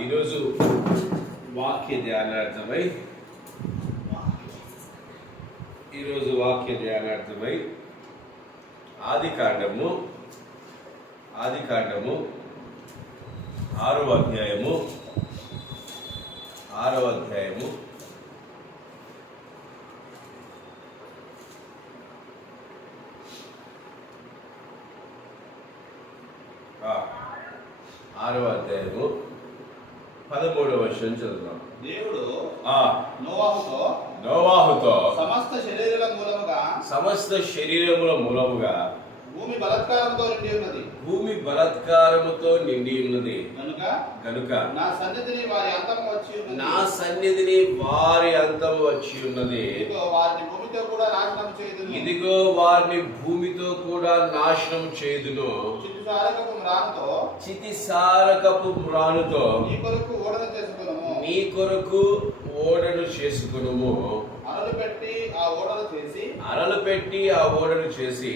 ఈరోజు వాక్య ధ్యానార్థమై ఆది కాండము 6వ అధ్యాయము 13వ వచనం చదువుదాం. దేవుడు నోవాహుతో సమస్త శరీరముల మూలముగా భూమి బలాత్కారముతో నిండి ఉన్నది కనుక నా సన్నిధిని వారి అంతం వచ్చి ఉన్నది. ఇదిగో వారిని భూమితో కూడా నాశనం చేయుదును. చితిసారకపు మ్రానుతో నీ కొరకు ఓడను చేసుకునుము. అరలు పెట్టి ఆ ఓడను చేసి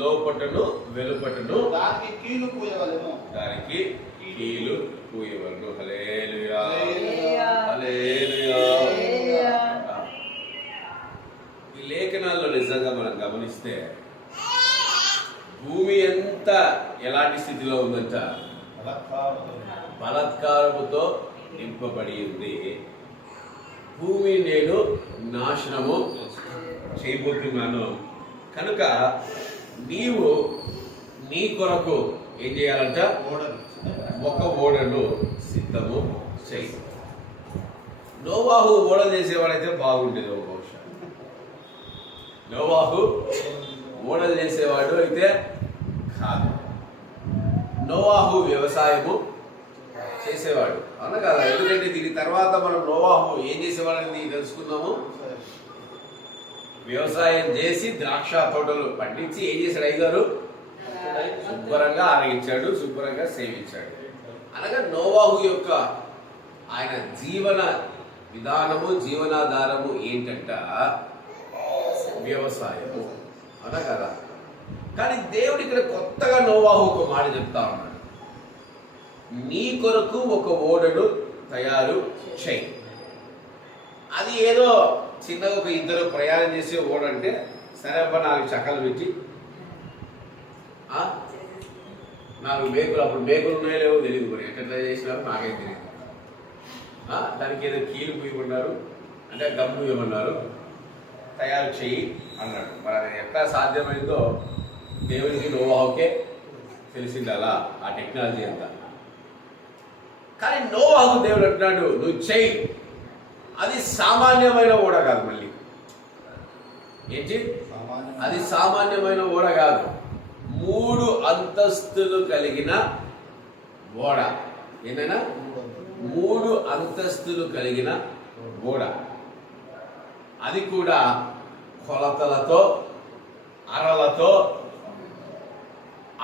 లోపటను వెలుపటను దానికి కీలు పూయవలెను. హల్లెలూయా, హల్లెలూయా. ఈ లేఖనాల్లో నిజంగా మనం గమనిస్తే భూమి ఎంత ఎలాంటి స్థితిలో ఉందంట? బలాత్కారముతో నింపబడి ఉంది. భూమి నేను నాశనము చేయబోతున్నాను కనుక నీవు నీ కొరకు ఏం చేయాలంట? ఒక ఓడను సిద్ధము చేయి. నోవాహు ఓడ చేసేవాడైతే బాగుండేది. బహుశా నోవాహు ఓడలు చేసేవాడు అయితే కాదు. నోవాహు వ్యవసాయము చేసేవాడు, అవునా కదా? ఎందుకంటే దీని తర్వాత మనం నోవాహు ఏం చేసేవాడని తెలుసుకుందాము. వ్యవసాయం చేసి ద్రాక్ష తోటలు పండించి ఏం చేశాడు? అయ్యగారు శుభ్రంగా ఆరగించాడు, శుభ్రంగా సేవించాడు. అనగా నోవాహు యొక్క ఆయన జీవన విధానము, జీవనాధారము ఏంటంట? వ్యవసాయము, అవునా కదా? కానీ దేవుడు ఇక్కడ కొత్తగా నోవాహు ఒక మాట చెప్తా ఉన్నాడు. నీ కొరకు ఒక ఓడను తయారు చేయి. అది ఏదో చిన్నగా ఒక ఇద్దరు ప్రయాణం చేసే ఓడంటే సరే అబ్బా 4 చక్రాలు పెట్టి 4 మేకులు, అప్పుడు మేకులు ఉన్నాయో లేవో తెలియదు, మరి ఎట్లా చేసినారో నాకేం తెలియదు. దానికి ఏదో కీలు పూయమన్నారు, అంటే గమ్ము ఇవ్వమన్నారు, తయారు చెయ్యి అన్నాడు. మరి అది ఎట్లా సాధ్యమైందో దేవునికి నోవాహుకే తెలిసింది అలా ఆ టెక్నాలజీ అంతా. కానీ నోవాహు దేవుడు అంటున్నాడు నువ్వు చెయ్యి. అది సామాన్యమైన ఓడ కాదు. మళ్ళీ ఏంటి? అది సామాన్యమైన ఓడ కాదు. 3 అంతస్తులు కలిగిన ఓడ. ఏంటైనా 3 అంతస్తులు కలిగిన ఓడ. అది కూడా కొలతలతో, అరలతో,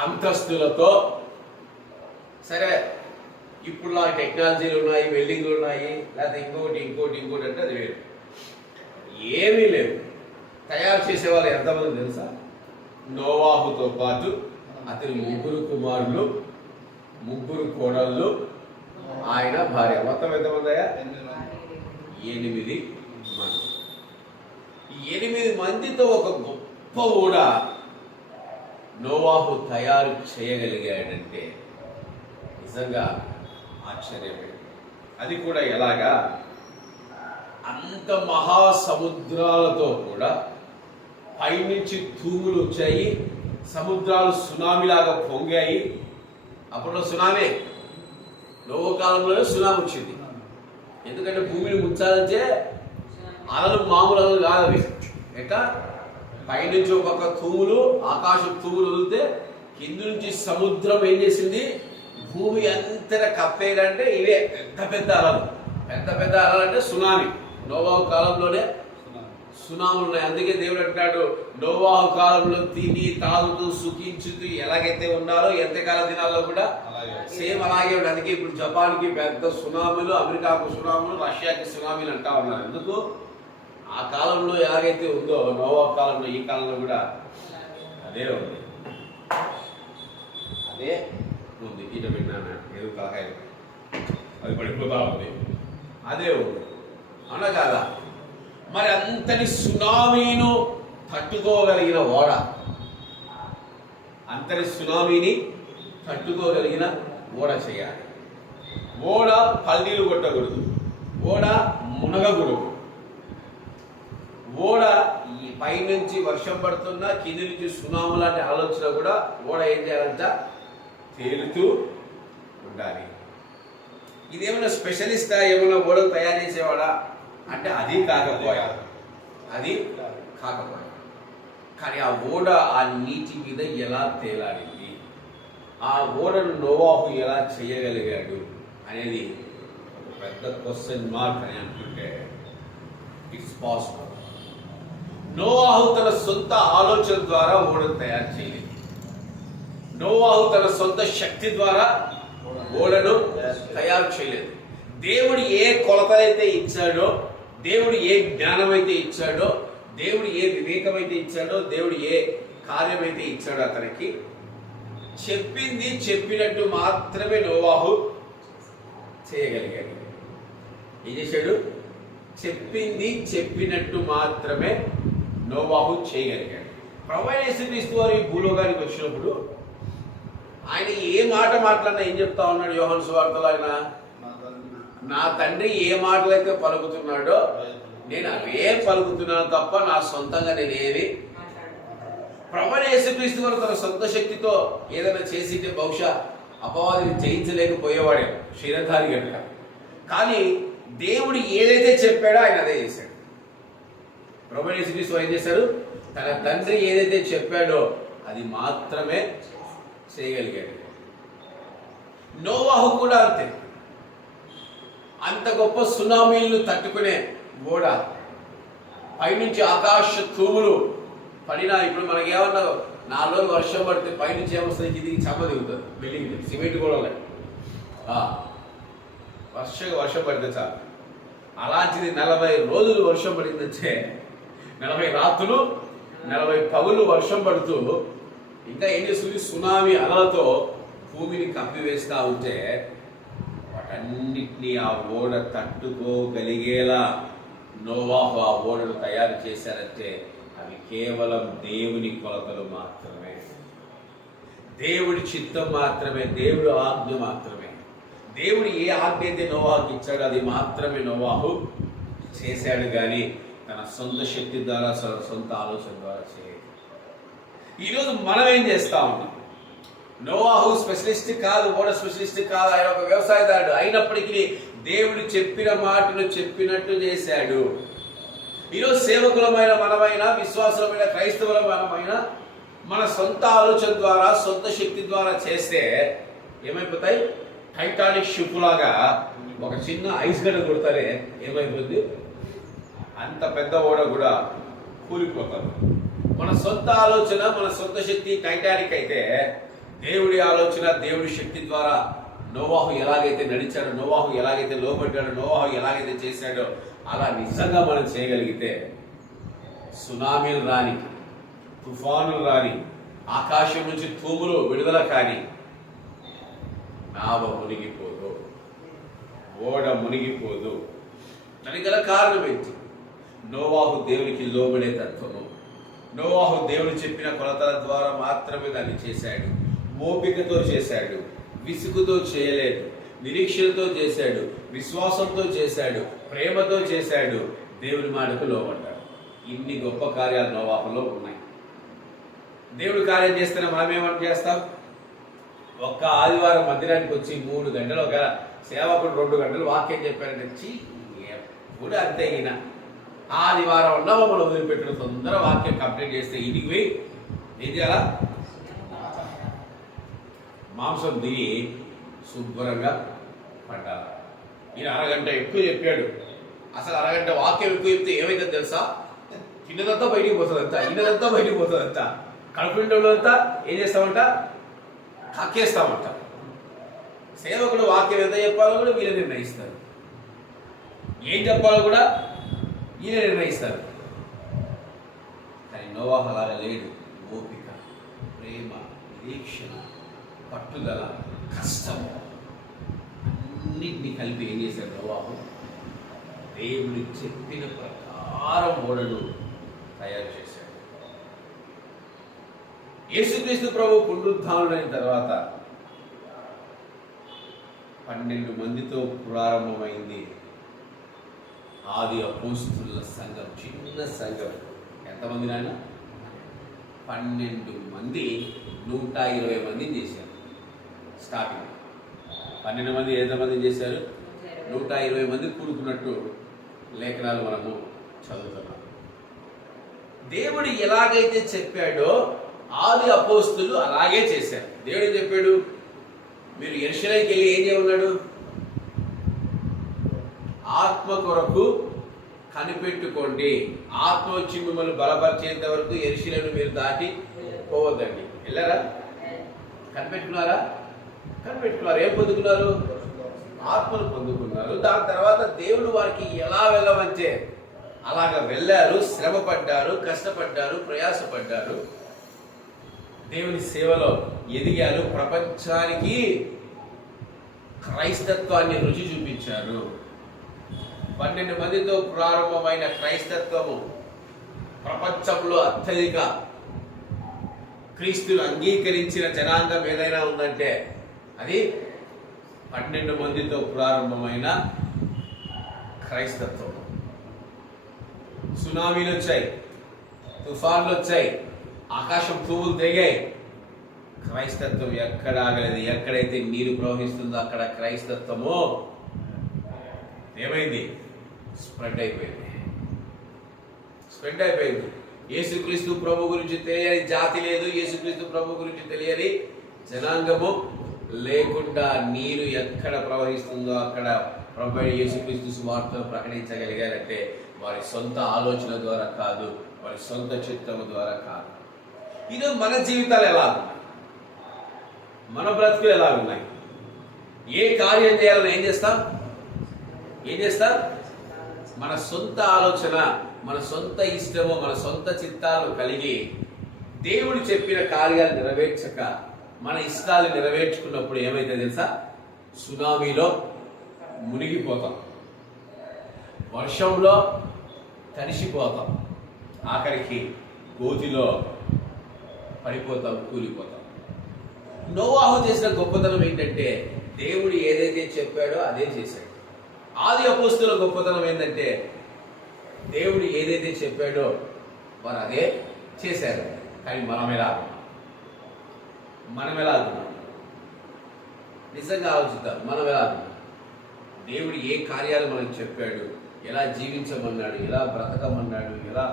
అంతస్తులతో. సరే, ఇప్పుడు ఆ టెక్నాలజీలు ఉన్నాయి, వెల్డింగ్లు ఉన్నాయి, లేకపోతే ఇంకోటి అంటే అది వేరు. ఏమీ లేవు. తయారు చేసే వాళ్ళు ఎంతమంది తెలుసా? నోవాహుతో పాటు అతని 3 కుమారులు, 3 కోడళ్ళు, ఆయన భార్య. మొత్తం ఎంతమంది అయ్యా? 8 మంది. 8 మందితో ఒక గొప్ప ఓడ నోవాహు తయారు చేయగలిగాడంటే నిజంగా ఆశ్చర్యమే. అది కూడా ఎలాగా? అంత మహాసముద్రాలతో కూడా పైనుంచి తూములు వచ్చాయి, సముద్రాలు సునామీలాగా పొంగాయి. అప్పుడు సునామీ, నోవహు కాలంలోనే సునామీ వచ్చింది. ఎందుకంటే భూమిని ముంచాలంటే అలలు మామూలు అలలు కాదు అవి. ఎట్లా? పైనుంచి ఒక పక్క తూములు, ఆకాశం తూములు వదిలితే కింద నుంచి సముద్రం ఏం చేసింది? భూమి అంతటా కప్పేయాలంటే ఇవే పెద్ద అలలు. పెద్ద అలలు అంటే సునామీ. నోవాహు కాలంలోనే సునాములు ఉన్నాయి. అందుకే దేవుడు అంటాడు నోవాహు కాలంలో తిని తాగుతూ సుఖించుతూ ఎలాగైతే ఉన్నారో ఎంతకాల దినాల్లో కూడా సేమ్ అలాగే ఉంది. అందుకే ఇప్పుడు జపాన్కి పెద్ద సునామీలు, అమెరికాకు సునామీలు, రష్యాకి సునామీలు అంటా ఉన్నారు. ఎందుకు? ఆ కాలంలో ఎలాగైతే ఉందో నోవాహు కాలంలో ఈ కాలంలో కూడా అదే ఉంది. అదే ఉంది. ఈట పెట్టినా ఏదో కాకాయ అది పడిపోతా ఉంది. అదే ఊరు అనగాదా. మరి అంతటి సునామీను తట్టుకోగలిగిన ఓడ, అంతటి సునామీని తట్టుకోగలిగిన ఓడ చేయాలి. ఓడ పల్లీలు కొట్టకూడదు, ఓడ మునగకూడదు. ఓడ ఈ పైనుంచి వర్షం పడుతున్నా కింది నుంచి సునాము లాంటి ఆలోచన కూడా ఓడ ఏం చేయాలంట, తేలుతూ ఉండాలి. ఇదేమైనా స్పెషలిస్టా, ఏమైనా ఓడలు తయారు చేసేవాడా అంటే అది కాకపోయా, అది కాకపోయా. కానీ ఆ ఓడ ఆ నీటి మీద ఎలా తేలాడింది, ఆ ఓడను నోవాహు ఎలా చేయగలిగాడు అనేది ఒక పెద్ద క్వశ్చన్ మార్క్ అని అనుకుంటే ఇట్స్ పాసిబుల్. నోవాహు తన సొంత ఆలోచన ద్వారా ఓడను తయారు చేయలేదు. నోవాహు తన సొంత శక్తి ద్వారా ఓడను తయారు చేయలేదు. దేవుడు ఏ కొలతలైతే ఇచ్చాడో, దేవుడు ఏ జ్ఞానం అయితే ఇచ్చాడో, దేవుడు ఏ వివేకం అయితే ఇచ్చాడో, దేవుడు ఏ కార్యమైతే ఇచ్చాడో అతనికి చెప్పింది చెప్పినట్టు మాత్రమే నోవాహు చేయగలిగాడు. ఏం చేశాడు? చెప్పింది చెప్పినట్టు మాత్రమే నోవాహు చేయగలిగాడు. ప్రభువైన యేసుక్రీస్తు వారు ఈ భూలోకానికి వచ్చినప్పుడు ఆయన ఏ మాట మాట్లాడినా ఏం చెప్తా ఉన్నాడు? యోహాను సువార్తలో ఆయన, నా తండ్రి ఏ మాటలైతే పలుకుతున్నాడో నేను అవే పలుకుతున్నాను తప్ప నా సొంతంగా నేనేమి. ప్రభువైన యేసుక్రీస్తు వారు తన సొంత శక్తితో ఏదైనా చేసింటే బహుశా అపవాదిని జయించలేకపోయేవాడే, శరీరధారి గనుక. కానీ దేవుడు ఏదైతే చెప్పాడో ఆయన అదే చేశాడు. ప్రభువైన యేసుక్రీస్తు వారు ఏం చేశారు? తన తండ్రి ఏదైతే చెప్పాడో అది మాత్రమే చేయగలిగాడు. నోవాహు కూడా అంతే. అంత గొప్ప సునామీలను తట్టుకునే ఓడ, పైనుంచి ఆకాశ తూములు పడినా, ఇప్పుడు మనకి ఏమన్నా 4 రోజులు వర్షం పడితే పైనుంచి ఏమొస్తుంది? కిందికి చెమ్మ దిగుతుంది, బిల్డింగ్ సిమెంట్ కూడా వర్షం పడితే చాలు. అలాంటిది 40 రోజులు వర్షం పడిందంటే, 40 రాత్రులు 40 పగులు వర్షం పడుతూ ఇంకా ఏం చేస్తుంది? సునామీ అలలతో భూమిని కప్పివేస్తూ ఉంటే వాటన్నిటినీ ఆ ఓడ తట్టుకోగలిగేలా నోవాహు ఆ ఓడను తయారు చేశారంటే అవి కేవలం దేవుని కొలతలు మాత్రమే, దేవుడి చిత్తం మాత్రమే, దేవుడు ఆజ్ఞ మాత్రమే. దేవుడు ఏ ఆజ్ఞ అయితే నోవాహుకి ఇచ్చాడో అది మాత్రమే నోవాహు చేశాడు, కానీ తన సొంత శక్తి ద్వారా, సొంత ఆలోచన ద్వారా చేయలేదు. ఈరోజు మనం ఏం చేస్తా ఉన్నాం? నోవాహు స్పెషలిస్ట్ కాదు, ఓడ స్పెషలిస్ట్ కాదు, ఆయన ఒక వ్యవసాయదారుడు అయినప్పటికీ దేవుడు చెప్పిన మాటను చెప్పినట్టు చేశాడు. ఈరోజు సేవకులమైన మనమైనా, విశ్వాసులమైన క్రైస్తవుల మనమైనా మన సొంత ఆలోచన ద్వారా, సొంత శక్తి ద్వారా చేస్తే ఏమైపోతాయి? టైటానిక్ షిప్ లాగా ఒక చిన్న ఐస్ గడ్డ కొడతారే ఏమైపోతుంది? అంత పెద్ద ఓడ కూడా కూలిపోతారు. మన సొంత ఆలోచన, మన సొంత శక్తి టైటానిక్ అయితే, దేవుడి ఆలోచన, దేవుడి శక్తి ద్వారా నోవాహు ఎలాగైతే నడిచాడో, నోవాహు ఎలాగైతే లోబడ్డాడో, నోవాహు ఎలాగైతే చేశాడో అలా నిజంగా మనం చేయగలిగితే సునామీలు రాని, తుఫానులు రాని, ఆకాశం నుంచి తూములు విడుదల కాని నావ మునిగిపోదు, ఓడ మునిగిపోదు. దానికి గల కారణం ఏంటి? నోవాహు దేవునికి లోబడే తత్వము. నోవాహు దేవుడు చెప్పిన కొలతల ద్వారా మాత్రమే దాన్ని చేశాడు. ఓపికతో చేశాడు, విసుగుతో చేయలేదు, నిరీక్షణతో చేశాడు, విశ్వాసంతో చేశాడు, ప్రేమతో చేశాడు, దేవుని మాటకు లోబడ్డాడు. ఇన్ని గొప్ప కార్యాలు నోవాహులో ఉన్నాయి. దేవుడు కార్యం చేస్తేనే మనం ఏమని చేస్తాం? ఒక్క ఆదివారం మందిరానికి వచ్చి 3 గంటలు, ఒక సేవకుడు 2 గంటలు వాక్యం చెప్పారంటే ఎప్పుడు అంతే. ఈయన ఆదివారం ఉన్నా మమ్మల్ని వదిలిపెట్టిన తొందర వాక్యం కంప్లీట్ చేస్తే ఇంటికి పోయి ఏం చేయాలా? మాంసం దిగి శుభ్రంగా పడ్డాలి. ఈయన అరగంట ఎక్కువ చెప్పాడు. అసలు అరగంట వాక్యం ఎక్కువ చెప్తే ఏమైందో తెలుసా? తిన్నదంతా బయటికి పోతుందంతా, ఇన్నదంతా బయటికి పోతుందంతా, కడుపు నిండా ఏం చేస్తామంట? కక్కేస్తామంట. సేవకుడు వాక్యం ఎంత చెప్పాలో కూడా వీళ్ళు నిర్ణయిస్తారు, ఏం చెప్పాలో కూడా ఈయన నిర్ణయిస్తారు. కానీ నోవాహు అలాగా లేడు. ఓపిక, ప్రేమ, నిరీక్షణ, పట్టుదల, కష్టము అన్నింటినీ కలిపి ఏం చేశాడు నోవాహు? దేవుడు చెప్పిన ప్రకారం ఓడను తయారు చేశాడు. యేసుక్రీస్తు ప్రభు పునరుద్ధానుడైన తర్వాత 12 మందితో ప్రారంభమైంది ఆది అపోస్తుల సంఘం. చిన్న సంఘం. ఎంతమంది నాయన? 12 మంది 120 మందిని చేశారు. స్టార్టింగ్ 12 మంది ఎంతమందిని చేశారు? 120 మంది కూడుకున్నట్టు లేఖనాలు మనము చదువుతున్నాం. దేవుడు ఎలాగైతే చెప్పాడో ఆది అపోస్తులు అలాగే చేశారు. దేవుడు ఏం చెప్పాడు? మీరు యెరూషలేముకి వెళ్ళి ఏం చేయమన్నాడు? ఆత్మ కొరకు కనిపెట్టుకోండి. ఆత్మ వచ్చి మిమ్మల్ని బలపరిచేంత వరకు యెరూషలేమును మీరు దాటి పోవద్దండి. వెళ్ళారా? కనిపెట్టుకున్నారా? కనిపెట్టుకున్నారు. ఏం పొందుకున్నారు? ఆత్మను పొందుకున్నారు. దాని తర్వాత దేవుడు వారికి ఎలా వెళ్ళమంటే అలాగ వెళ్ళారు. శ్రమ పడ్డారు, కష్టపడ్డారు, ప్రయాసపడ్డారు, దేవుని సేవలో ఎదిగారు. ప్రపంచానికి క్రైస్తత్వాన్ని రుచి చూపించారు. 12 మందితో ప్రారంభమైన క్రైస్తత్వము ప్రపంచంలో అత్యధిక క్రీస్తును అంగీకరించిన జనాంగం ఏదైనా ఉందంటే అది 12 మందితో ప్రారంభమైన క్రైస్తత్వం. సునామీలు వచ్చాయి, తుఫాన్లు వచ్చాయి, ఆకాశం పువ్వులు తెగాయి. క్రైస్తత్వం ఎక్కడ ఆగలేదు. ఎక్కడైతే నీరు ప్రవహిస్తుందో అక్కడ క్రైస్తత్వము ఏమైంది? స్ప్రెడ్ అయిపోయింది. యేసుక్రీస్తు ప్రభు గురించి తెలియని జాతి లేదు. యేసుక్రీస్తు ప్రభు గురించి తెలియని జనాంగము లేకుండా నీరు ఎక్కడ ప్రవహిస్తుందో అక్కడ ప్రభు యేసుక్రీస్తు సువార్తను ప్రకటించగలిగారంటే వారి సొంత ఆలోచన ద్వారా కాదు, వారి సొంత చిత్తము ద్వారా కాదు. ఈరోజు మన జీవితాలు ఎలా ఉన్నాయి? మన బ్రతుకులు ఎలా ఉన్నాయి? ఏ కార్యం చేయాలని ఏం చేస్తాం? మన సొంత ఆలోచన, మన సొంత ఇష్టము, మన సొంత చిత్తాలు కలిగి దేవుడు చెప్పిన కార్యాలు నెరవేర్చక మన ఇష్టాలు నెరవేర్చుకున్నప్పుడు ఏమైతే తెలుసా? సునామీలో మునిగిపోతాం, వర్షంలో తడిసిపోతాం, ఆఖరికి గోతిలో పడిపోతాం, కూలిపోతాం. నోవాహు చేసిన గొప్పతనం ఏంటంటే దేవుడు ఏదైతే చెప్పాడో అదే చేశాడు. ఆది అపోస్తుల గొప్పతనం ఏంటంటే దేవుడు ఏదైతే చెప్పాడో వారు అదే చేశారు. కానీ మనం ఎలా ఉన్నాం? నిజంగా ఆలోచిద్దాం. మనం ఎలా ఉన్నాం? దేవుడు ఏ కార్యాలు మనకు చెప్పాడు, ఎలా జీవించమన్నాడు, ఎలా బ్రతకమన్నాడు, ఎలా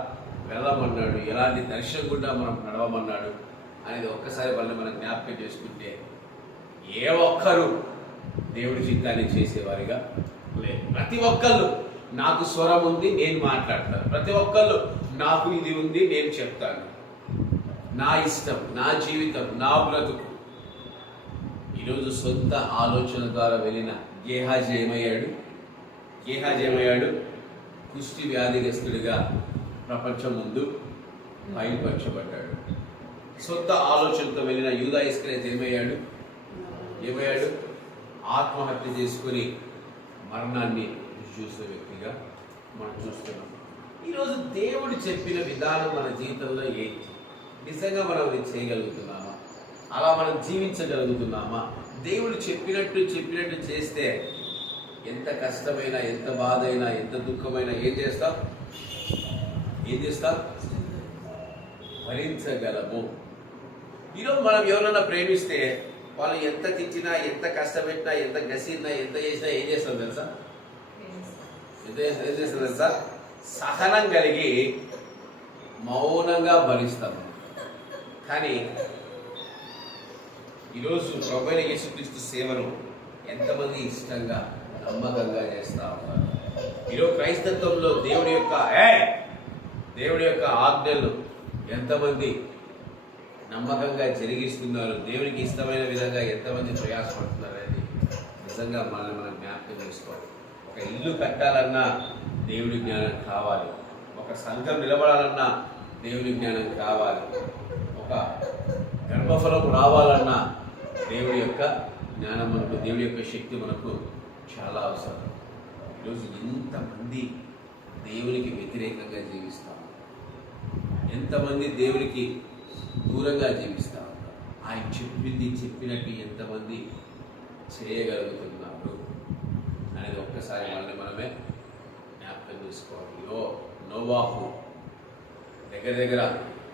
వెళ్ళమన్నాడు, ఎలాంటి దర్శనం గుండా మనం నడవమన్నాడు అనేది ఒక్కసారి మనం జ్ఞాపకం చేసుకుంటే ఏ ఒక్కరు దేవుడి చిత్తాన్ని చేసేవారిగా లేదు. ప్రతి ఒక్కళ్ళు నాకు స్వరం ఉంది, నేను మాట్లాడతాను. ప్రతి ఒక్కళ్ళు నాకు ఇది ఉంది, నేను చెప్తాను. నా ఇష్టం, నా జీవితం, నా బ్రతుకు. ఈరోజు సొంత ఆలోచన ద్వారా వెళ్ళిన గేహాజీ ఏమయ్యాడు? కుష్టి వ్యాధిగ్రస్తుడిగా ప్రపంచం ముందు బయలుపరచబడ్డాడు. సొంత ఆలోచనతో వెళ్ళిన యూదా ఇస్కరియోతు ఏమయ్యాడు? ఆత్మహత్య చేసుకుని మరణాన్ని చూసే వ్యక్తిగా మనం చూస్తున్నాం. ఈరోజు దేవుడు చెప్పిన విధానం మన జీవితంలో ఏంటి? నిజంగా మనం అది చేయగలుగుతున్నామా? అలా మనం జీవించగలుగుతున్నామా? దేవుడు చెప్పినట్టు చేస్తే ఎంత కష్టమైనా, ఎంత బాధ అయినా, ఎంత దుఃఖమైనా ఏం చేస్తాం? భరించగలము. ఈరోజు మనం ఎవరైనా ప్రేమిస్తే వాళ్ళు ఎంత తెచ్చినా, ఎంత కష్టపెట్టినా, ఎంత గసినా, ఎంత చేసినా ఏం చేస్తాం తెలుసా? సహనం కలిగి మౌనంగా భరిస్తాము. కానీ ఈరోజు ప్రభువైన యేసుక్రీస్తు సేవను ఎంతమంది ఇష్టంగా, నమ్మకంగా చేస్తా ఉన్నారు? ఈరోజు క్రైస్తత్వంలో దేవుడి యొక్క ఆజ్ఞలు ఎంతమంది నమ్మకంగా జరిగిస్తున్నారు? దేవునికి ఇష్టమైన విధంగా ఎంతమంది ప్రయాసపడుతున్నారు అనేది నిజంగా మనం జ్ఞాపకం చేసుకోవాలి. ఒక ఇల్లు కట్టాలన్నా దేవుడి జ్ఞానం కావాలి. ఒక సంఘం నిలబడాలన్నా దేవుడి జ్ఞానం కావాలి. ఒక గర్భఫలం రావాలన్నా దేవుడి యొక్క జ్ఞానం మనకు, దేవుడి యొక్క శక్తి మనకు చాలా అవసరం. ఈరోజు ఎంతమంది దేవునికి వ్యతిరేకంగా జీవిస్తాం, ఎంతమంది దేవునికి దూరంగా జీవిస్తాం, ఆయన చెప్పింది చెప్పినట్టు ఎంతమంది చేయగలుగుతున్నారు అనేది ఒక్కసారి మనమే జ్ఞాపకం చేసుకోవాలి. నోవాహు దగ్గర దగ్గర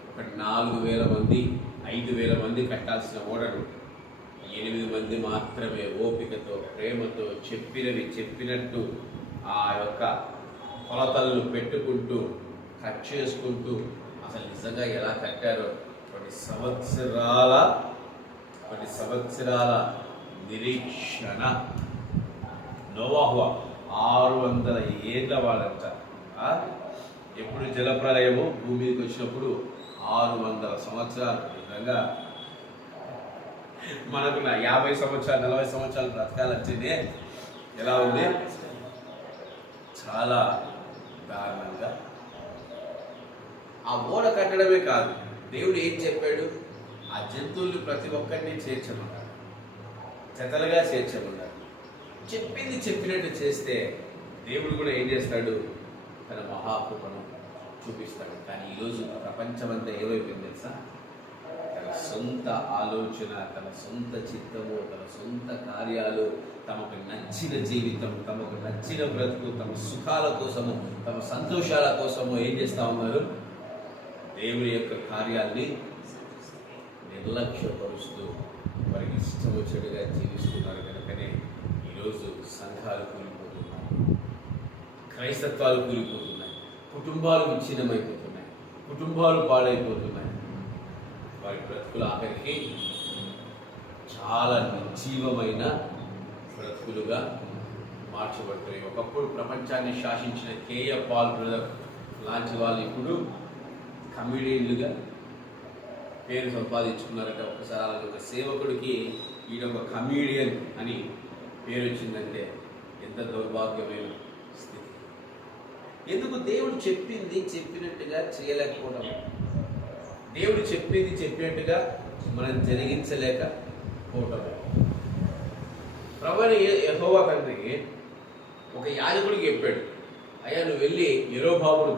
ఒక 4,000 మంది 5,000 మంది కట్టాల్సిన ఓడను 8 మంది మాత్రమే ఓపికతో ప్రేమతో చెప్పినట్టు ఆ యొక్క కొలతలను పెట్టుకుంటూ కట్ చేసుకుంటూ అసలు నిజంగా ఎలా కట్టారో కొన్ని సంవత్సరాల నిరీక్షణ. నోవాహు 600 ఏళ్ళ వాడంట. ఎప్పుడు జలప్రలయము భూమి మీదకి వచ్చినప్పుడు 600 సంవత్సరాలు. నిజంగా మనకు 50 సంవత్సరాలు 40 సంవత్సరాలు బ్రతకాలంటేనే ఎలా ఉంది, చాలా దారుణంగా. ఆ ఓడ కట్టడమే కాదు, దేవుడు ఏం చెప్పాడు, ఆ జంతువుల్ని ప్రతి ఒక్కరిని చేర్చమన్నాడు, జతలుగా చేర్చమన్నాడు. చెప్పింది చెప్పినట్టు చేస్తే దేవుడు కూడా ఏం చేస్తాడు, తన మహాకృపను చూపిస్తాడు. కానీ ఈరోజు ప్రపంచమంతా ఏమైపోయింది తెలుసా, తన సొంత ఆలోచన, తన సొంత చిత్తము, తన సొంత కార్యాలు, తమకు నచ్చిన జీవితం, తమకు నచ్చిన బ్రతుకు, తమ సుఖాల కోసము, తమ సంతోషాల కోసము ఏం చేస్తూ ఉన్నారు, దేవుని యొక్క కార్యాల్ని నిర్లక్ష్యపరుస్తూ వారికి ఇష్టం వచ్చేట్టుగా జీవిస్తున్నారు. కనుకనే ఈరోజు సంఘాలు కూలిపోతున్నాయి, క్రైస్తత్వాలు కూలిపోతున్నాయి, కుటుంబాలు విచ్ఛిన్నమైపోతున్నాయి, కుటుంబాలు పాడైపోతున్నాయి. వారి బ్రతుకులు ఆఖరికి చాలా నిర్జీవమైన బ్రతుకులుగా మార్చబడుతున్నాయి. ఒకప్పుడు ప్రపంచాన్ని శాసించిన కేఏ పాల్ బ్రదర్ లాంటి వాళ్ళు ఇప్పుడు కమిడియన్లుగా పేరు సంపాదించుకున్నారట. ఒకసారి అలాగే ఒక సేవకుడికి ఈయన ఒక కమిడియన్ అని పేరు వచ్చిందంటే ఎంత దౌర్భాగ్యమైన స్థితి. ఎందుకు దేవుడు చెప్పింది చెప్పినట్టుగా చేయలేకపోవడం, దేవుడు చెప్పింది చెప్పినట్టుగా మనం జరిగించలేకపోవటం. ప్రభువైన యెహోవా తండ్రి ఒక యాజకుడికి చెప్పాడు, అయ్యా నువ్వు వెళ్ళి యెరోబామును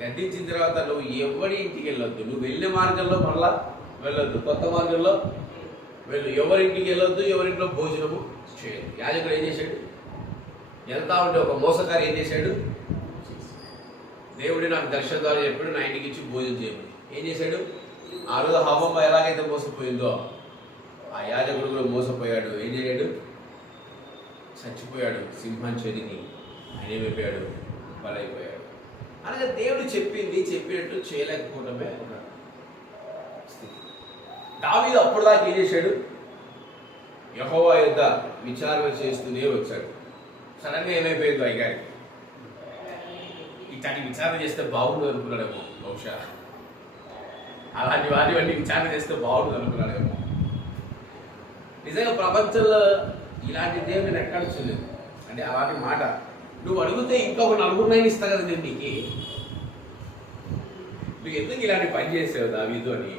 గద్దించిన తర్వాత నువ్వు ఎవరి ఇంటికి వెళ్ళొద్దు, నువ్వు వెళ్ళే మార్గంలో మరలా వెళ్ళొద్దు, కొత్త మార్గంలో వెళ్ళు, ఎవరింటికి వెళ్ళొద్దు, ఎవరింట్లో భోజనము చేయదు. యాజకుడు ఏం చేశాడు, వెళ్తా ఉంటే ఒక మోసకారి ఏం చేశాడు, దేవుడు నాకు దర్శనం ద్వారా చెప్పాడు నా ఇంటికి ఇచ్చి భోజనం చేయమని. ఏం చేశాడు, ఆ రోజు హవ్వమ్మ ఎలాగైతే మోసపోయిందో ఆ యాజకుడు కూడా మోసపోయాడు. ఏం చేశాడు, చచ్చిపోయాడు, సింహం చెదిని ఆయన ఏమైపోయాడు, బలైపోయాడు. అనగా దేవుడు చెప్పింది చెప్పినట్టు చేయలేకపోవడమే ఒక స్థితి. దావీదు అప్పటిదాకా ఏం చేశాడు, యెహోవా యొద్ద విచారణ చేస్తూనే వచ్చాడు. సడన్గా ఏమైపోయిందో అయ్యాడు, ఇట్లాంటి విచారణ చేస్తే బాగుండు అనుకున్నాడేమో, బహుశా అలాంటి వాటివన్నీ విచారణ చేస్తే బాగుండు అనుకున్నాడేమో. నిజంగా ప్రపంచంలో ఇలాంటి దేవుడు నేను ఎక్కడ చూడలేదు. అంటే అలాంటి మాట నువ్వు అడిగితే ఇంకొక 4 ఇస్తా కదా నేను నీకు, నువ్వు ఎందుకు ఇలాంటి పని చేసావు దావీదు అని.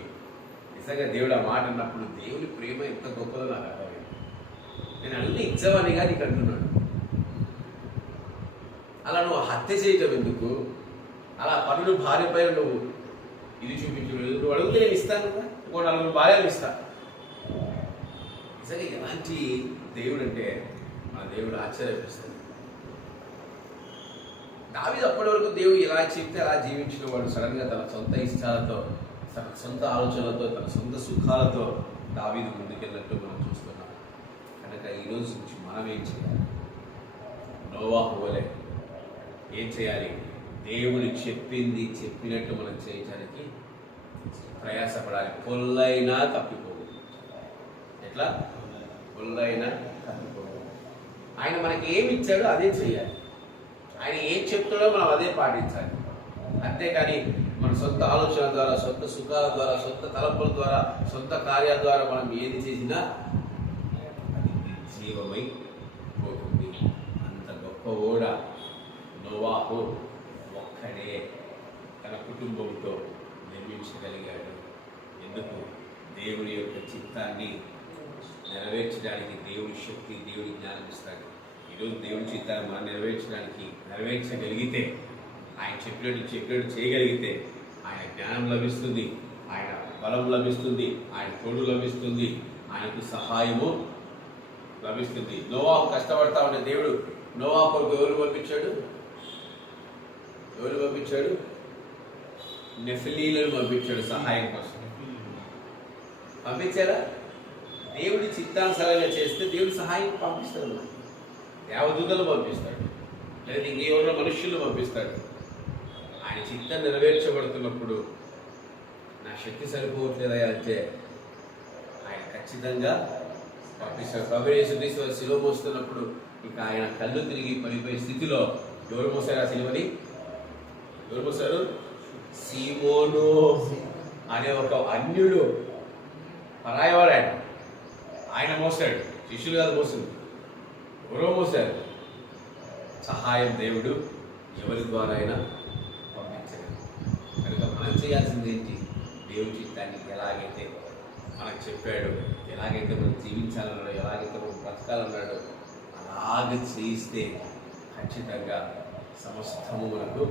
నిజంగా దేవుడు ఆ మాట అన్నప్పుడు దేవుని ప్రేమ ఎంత గొప్పదో నాకు అర్థమైంది. నేను అడిగితే ఇచ్చావనిగా నీకు అంటున్నాడు. అలా నువ్వు హత్య చేయటం ఎందుకు, అలా పనులు భార్య పైన నువ్వు ఇది చూపించలేదు. నువ్వు అడిగితే నేను ఇస్తాను కదా, ఇంకో 4 భార్యలు ఇస్తా. నిజంగా ఎలాంటి దేవుడు అంటే మన దేవుడు ఆశ్చర్యపిస్తాడు. దావీదు అప్పటి వరకు దేవుడు ఎలా చెప్తే అలా జీవించిన వాడు సడన్గా తన సొంత ఇష్టాలతో, తన సొంత ఆలోచనలతో, తన సొంత సుఖాలతో దావీదు ముందుకెళ్ళినట్టు మనం చూస్తున్నాం. కనుక ఈరోజు నుంచి మనం ఏం చేయాలి, నోవాహు వలె ఏం చేయాలి, దేవుడు చెప్పింది చెప్పినట్టు మనం చేయటానికి ప్రయాసపడాలి. పొల్లైనా తప్పిపోకూడదు. ఎట్లా పొల్లైనా తప్పిపోకూడదు. ఆయన మనకి ఏమి ఇచ్చాడో అదే చేయాలి, ఆయన ఏం చెప్తాడో మనం అదే పాటించాలి. అంతేకాని మన సొంత ఆలోచన ద్వారా, సొంత సుఖాల ద్వారా, సొంత తలంపుల ద్వారా, సొంత కార్యాల ద్వారా మనం ఏది చేసినా అది నిర్జీవమై పోతుంది. అంత గొప్ప ఓడ నోవాహు ఒక్కడే తన కుటుంబంతో నిర్మించగలిగాడు. ఎందుకు, దేవుని యొక్క చిత్తాన్ని నెరవేర్చడానికి దేవుడి శక్తి, దేవుడి జ్ఞానం ఇస్తాడు. ఈరోజు దేవుడి చిత్తాన్ని మనం నెరవేర్చగలిగితే, ఆయన చెప్పినట్టు చేయగలిగితే ఆయన జ్ఞానం లభిస్తుంది, ఆయన బలం లభిస్తుంది, ఆయన తోడు లభిస్తుంది, ఆయనకు సహాయము లభిస్తుంది. నోవాహు కష్టపడతా ఉంటే దేవుడు నోవాహు కొరకు ఎవరు పంపించాడు? నెఫిలీలను పంపించాడు సహాయం కోసం. పంపించారా? దేవుడి చిత్తానుసారంగా చేస్తే దేవుడి సహాయం పంపిస్తాడు. దేవదూతలు పంపిస్తాడు, లేదా ఇంకెవరో మనుష్యులు పంపిస్తాడు. ఆయన చిత్తం నెరవేర్చబడుతున్నప్పుడు నా శక్తి సరిపోవట్లేదా అంటే ఆయన ఖచ్చితంగా పంపిస్తాడు. ప్రభు యేసుక్రీస్తు శిలువ మోస్తున్నప్పుడు ఇక ఆయన కళ్ళు తిరిగి పడిపోయే స్థితిలో ఎవరు మోసారు? ఆ శిలువని ఎవరు మోసారు? సీమోను అనే ఒక అన్యుడు, పరాయవాడు ఆయన మోసాడు. శిష్యులు కాదు మోసింది, ఎవరో మోసారు. సహాయం దేవుడు ఎవరి ద్వారా అయినా పంపించాడు. కనుక మనం చేయాల్సింది ఏంటి? దేవుడి చిత్తాన్ని ఎలాగైతే మనకు చెప్పాడు, ఎలాగైతే మనం జీవించాలన్నాడో, ఎలాగైతే మనం బ్రతకాలన్నాడో అలాగే చేయిస్తే ఖచ్చితంగా సమస్తము మనకు